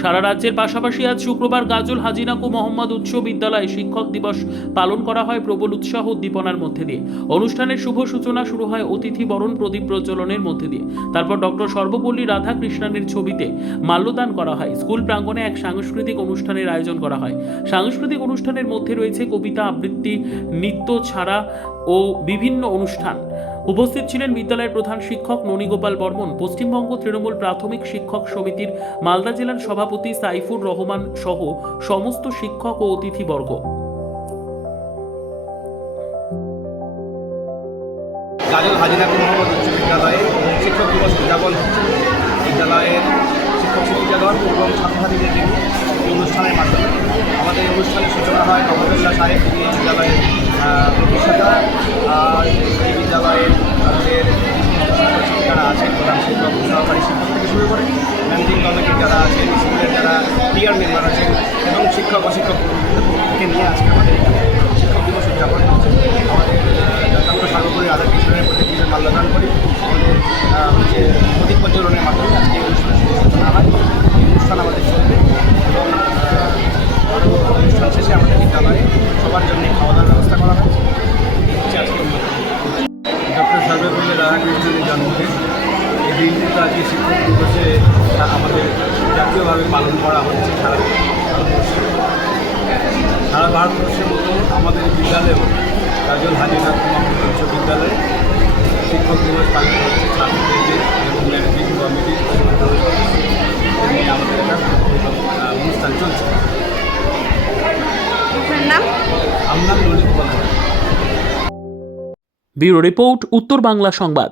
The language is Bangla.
সারা রাজ্যের পাশাপাশি আজ শুক্রবার গাজল হাজিনাকু মোহাম্মদ উচ্চ বিদ্যালয়ে শিক্ষক দিবস পালন করা হয় প্রবল উৎসাহ উদ্দীপনার মধ্যে দিয়ে। অনুষ্ঠানের শুভ সূচনা শুরু হয় অতিথি বরণ প্রদীপ প্রজ্বলনের মধ্যে দিয়ে। তারপর ডক্টর সর্বপল্লী রাধাকৃষ্ণনের ছবিতে মাল্যদান করা হয়। স্কুল প্রাঙ্গণে এক সাংস্কৃতিক অনুষ্ঠানের আয়োজন করা হয়। সাংস্কৃতিক অনুষ্ঠানের মধ্যে রয়েছে কবিতা আবৃত্তি, নৃত্য ছাড়া ও বিভিন্ন অনুষ্ঠান। উপস্থিত ছিলেন বিদ্যালয়ের প্রধান শিক্ষক ননীগোপাল বর্মন, পশ্চিমবঙ্গ তৃণমূল প্রাথমিক শিক্ষক সমিতির মালদা জেলার সভাপতি সাইফুর রহমান সহ সমস্ত শিক্ষক ও অতিথিবর্গ। হাজিরাপুর মোহাম্মদ উচ্চ বিদ্যালয়ে শিক্ষক দিবস উদযাপন হচ্ছে। বিদ্যালয়ের শিক্ষক শিক্ষিকাগণ এবং ছাত্রছাত্রীদের নিয়ে এই সহকারী শিক্ষক থেকে শুরু করে ম্যানেজিং কমিটির যারা আছেন স্কুলের যারা পিয়ার মেম্বার আছেন এবং শিক্ষক অশিক্ষককে নিয়ে আজকে আমাদের এখানে শিক্ষক দিবস উদযাপন হচ্ছে। আমাদের ডক্টর সর্বোপরি রাধাকৃষ্ণনের প্রতি নিজের মাল্যদান করি। আমাদের হচ্ছে প্রদীপ প্রজ্বলনের মাধ্যমে আজকে এই অনুষ্ঠানের সূচনা হয়। এই অনুষ্ঠান আমাদের চলবে এবং অনুষ্ঠান শেষে আমাদের বিদ্যালয়ে সবার জন্য খাওয়া দাওয়ার ব্যবস্থা করা হয় হচ্ছে আজকে ডক্টর সর্বপল্লী রাধাকৃষ্ণনের জন্মদিন। জাতীয়ভাবে পালন করা হচ্ছে সারা সারা ভারতবর্ষের মতো আমাদের বিদ্যালয়েও কাজল হাজিনাথ মোহাম্মদ উচ্চ বিদ্যালয়ে শিক্ষক দিবস পালিত হচ্ছে ছাত্রদের এবং ম্যানেজিং কমিটি আমাদের একটা অনুষ্ঠান চলছে আমরা ললিত ব্যুরো রিপোর্ট উত্তর বাংলা সংবাদ।